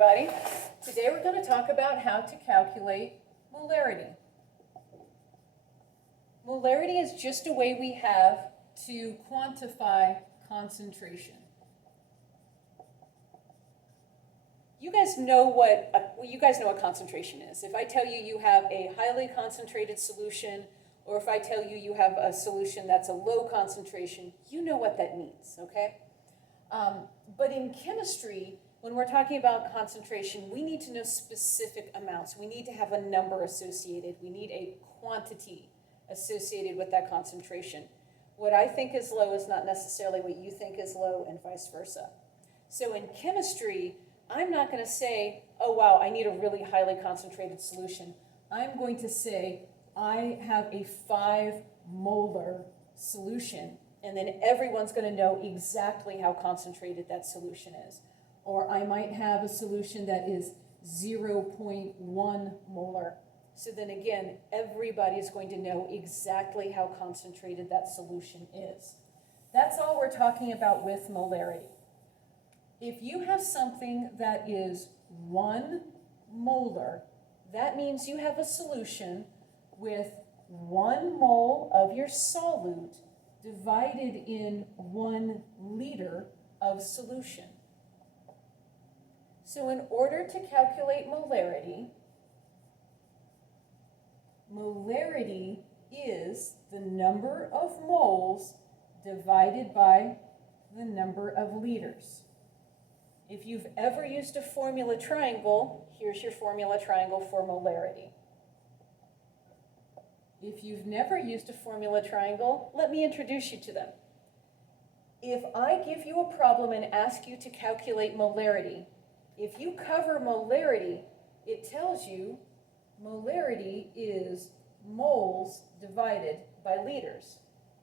everybody. Today we're going to talk about how to calculate molarity. Molarity is just a way we have to quantify concentration. You guys know what concentration is. If I tell you you have a highly concentrated solution, or if I tell you you have a solution that's a low concentration, you know what that means, okay? But in chemistry, when we're talking about concentration, we need to know specific amounts. We need to have a number associated. We need a quantity associated with that concentration. What I think is low is not necessarily what you think is low, and vice versa. So in chemistry, I'm not going to say, oh wow, I need a really highly concentrated solution. I'm going to say, I have a 5 molar solution, and then everyone's going to know exactly how concentrated that solution is. Or I might have a solution that is 0.1 molar. So then again, everybody's going to know exactly how concentrated that solution is. That's all we're talking about with molarity. If you have something that is 1 molar, that means you have a solution with 1 mole of your solute divided in 1 liter of solution. So in order to calculate molarity, molarity is the number of moles divided by the number of liters. If you've ever used a formula triangle, here's your formula triangle for molarity. If you've never used a formula triangle, let me introduce you to them. If I give you a problem and ask you to calculate molarity, if you cover molarity, it tells you molarity is moles divided by liters.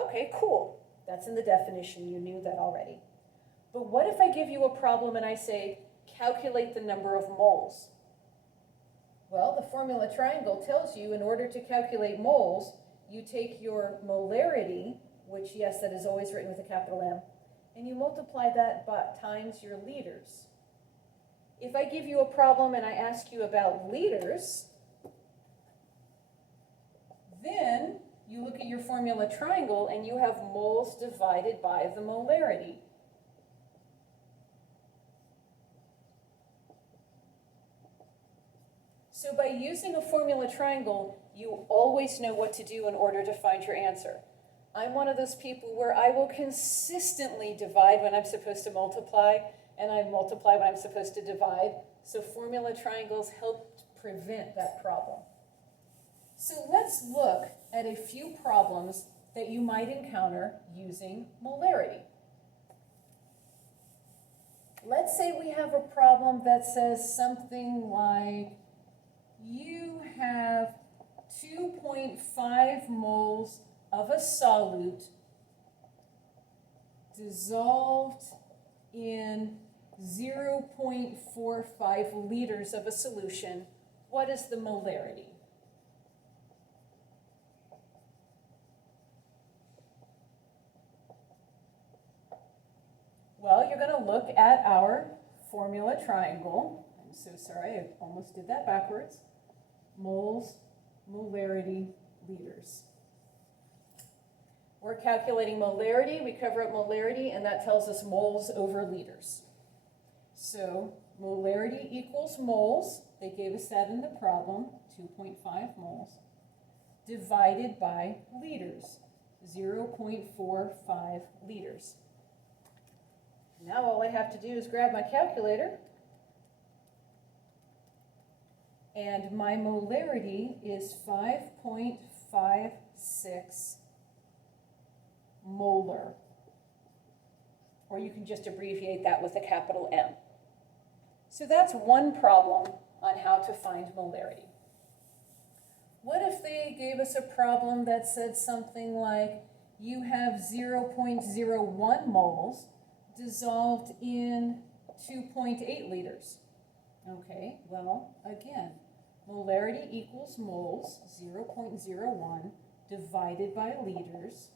Okay, cool. That's in the definition. You knew that already. But what if I give you a problem and I say, calculate the number of moles? Well, the formula triangle tells you in order to calculate moles, you take your molarity, which, yes, that is always written with a capital M, and you multiply that by times your liters. If I give you a problem and I ask you about liters, then you look at your formula triangle and you have moles divided by the molarity. So by using a formula triangle, you always know what to do in order to find your answer. I'm one of those people where I will consistently divide when I'm supposed to multiply, and I multiply when I'm supposed to divide. So formula triangles help prevent that problem. So let's look at a few problems that you might encounter using molarity. Let's say we have a problem that says something like, you have 2.5 moles of a solute dissolved in 0.45 liters of a solution. What is the molarity? Well, you're going to look at our formula triangle. I'm so sorry, I almost did that backwards. Moles, molarity, liters. We're calculating molarity. We cover up molarity, and that tells us moles over liters. So molarity equals moles. They gave us that in the problem, 2.5 moles, divided by liters, 0.45 liters. Now all I have to do is grab my calculator, and my molarity is 5.56 molar. Or you can just abbreviate that with a capital M. So that's one problem on how to find molarity. What if they gave us a problem that said something like, you have 0.01 moles dissolved in 2.8 liters? Okay, well, again, molarity equals moles, 0.01, divided by liters,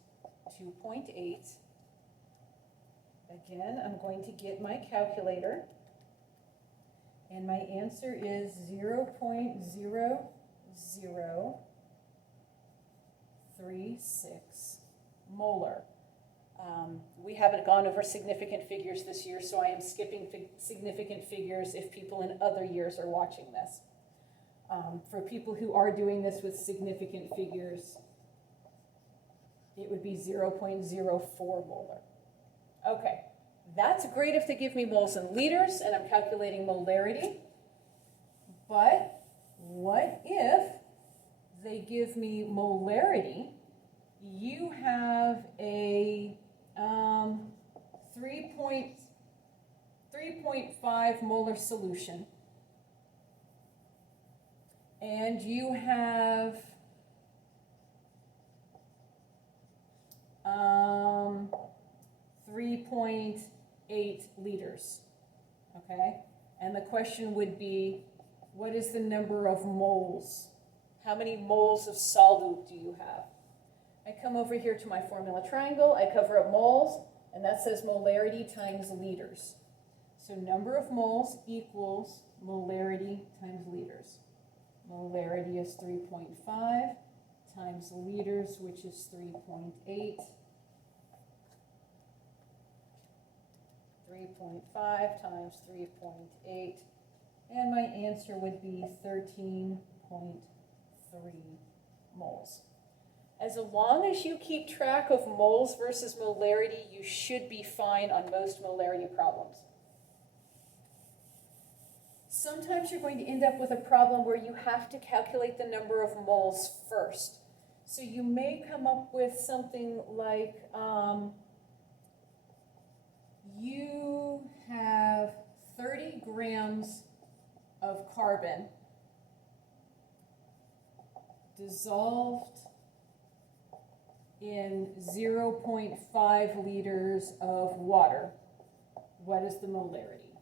2.8. Again, I'm going to get my calculator, And my answer is 0.0036 molar. We haven't gone over significant figures this year, so I am skipping significant figures if people in other years are watching this. For people who are doing this with significant figures, it would be 0.04 molar. Okay, that's great if they give me moles in liters and I'm calculating molarity. But what if they give me molarity? You have a 3.5 molar solution, and you have 3.8 liters, okay? And the question would be, what is the number of moles? How many moles of solute do you have? I come over here to my formula triangle, I cover up moles, and that says molarity times liters. So number of moles equals molarity times liters. Molarity is 3.5 times liters, which is 3.8. 3.5 times 3.8, and my answer would be 13.3 moles. As long as you keep track of moles versus molarity, you should be fine on most molarity problems. Sometimes you're going to end up with a problem where you have to calculate the number of moles first. So you may come up with something like, you have 30 grams of carbon dissolved in 0.5 liters of water. What is the molarity?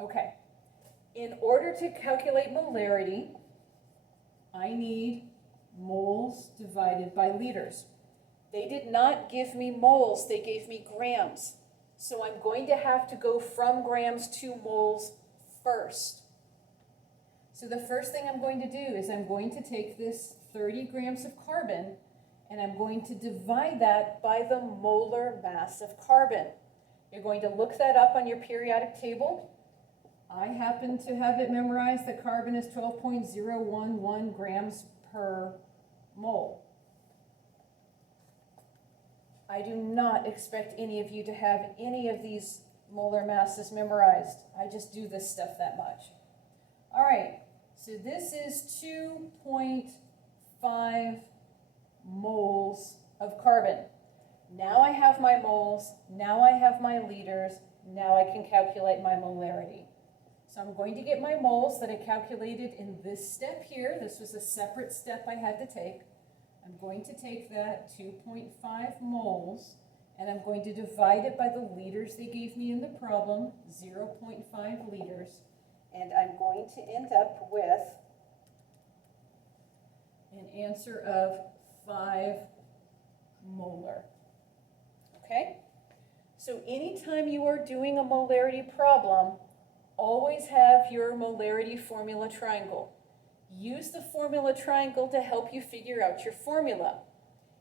Okay, in order to calculate molarity, I need moles divided by liters. They did not give me moles, they gave me grams. So I'm going to have to go from grams to moles first. So the first thing I'm going to do is I'm going to take this 30 grams of carbon and I'm going to divide that by the molar mass of carbon. You're going to look that up on your periodic table. I happen to have it memorized that carbon is 12.011 grams per mole. I do not expect any of you to have any of these molar masses memorized. I just do this stuff that much. All right, so this is 2.5 moles of carbon. Now I have my moles, now I have my liters, now I can calculate my molarity. So I'm going to get my moles that I calculated in this step here. This was a separate step I had to take. I'm going to take that 2.5 moles and I'm going to divide it by the liters they gave me in the problem, 0.5 liters. And I'm going to end up with an answer of 5 molar. Okay? So anytime you are doing a molarity problem, always have your molarity formula triangle. Use the formula triangle to help you figure out your formula.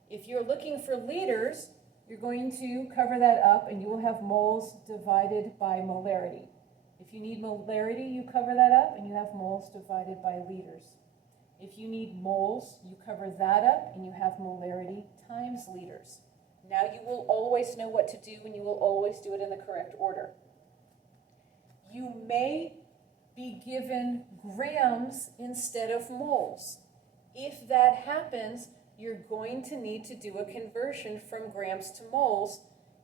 If you're looking for liters, you're going to cover that up and you will have moles divided by molarity. If you need molarity, you cover that up and you have moles divided by liters. If you need moles, you cover that up and you have molarity times liters. Now you will always know what to do and you will always do it in the correct order. You may be given grams instead of moles. If that happens, you're going to need to do a conversion from grams to moles.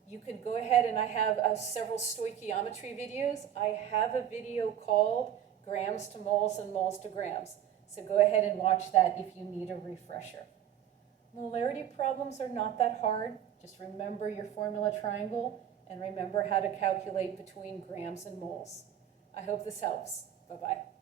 You could go ahead, and I have several stoichiometry videos. I have a video called Grams to Moles and Moles to Grams. So go ahead and watch that if you need a refresher. Molarity problems are not that hard. Just remember your formula triangle and remember how to calculate between grams and moles. I hope this helps. Bye-bye.